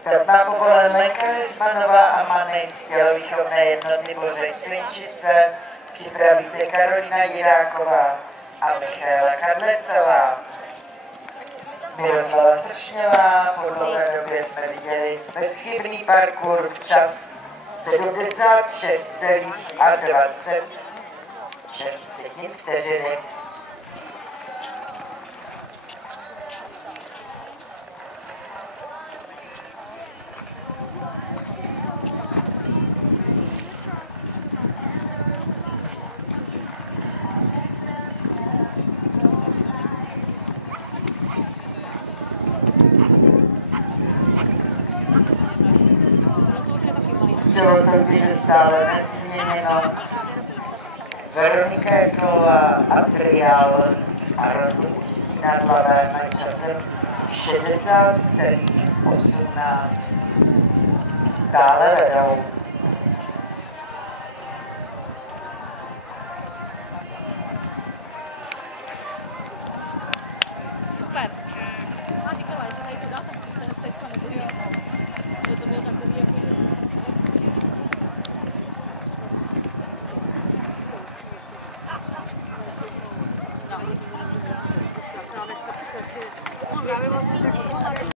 Stavba povolen lékař Manová a Many z tělovýchovné jednoty Bořeň Svinčice, připraví se Karolina Jiráková a Michaela Kadlecová. Miroslava Sršňová, po dlouhé době jsme viděli bezchybný parkour v čas 76,26 vteřiny. Čelo soutěže stále nezměněno. Veronika Jaklová, Adriál a Rodney nad Labem mají časem 60,18. Stále vedou. Super. A říkala, že tady to dá, tak se teďka nebude. Že to bylo takový jako